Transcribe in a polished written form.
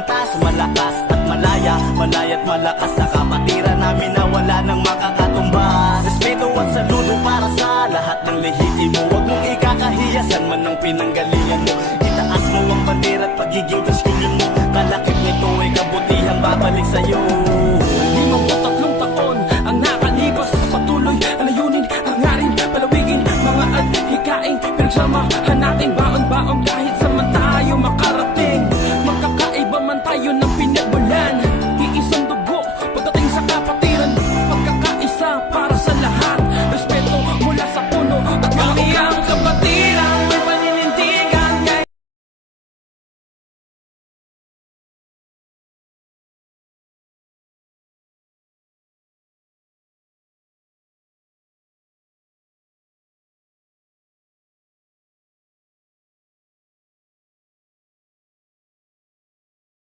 antas, malakas at malaya, malaya't malakas sa kapatiran namin na wala nang makakatumbas. Respeto at saludo para sa lahat ng lehitimo. Huwag mong ikakahiyasan man ang pinanggalingan mo. Itaas mo ang bandera at pagiging Kastilian mo. Kalakip nito ay kabutihang babalik sa'yo. 53 taon ang nakalipas, patuloy ang layunin, hangarin, palawigin, mga hikaing pinagsamahan natin, baon-baon kahit saan tayo makarating. Magkakaiba man tayo ng pinagmulan, iisang dugo pagdating sa kapatiran, pagkakaisa para sa lahat.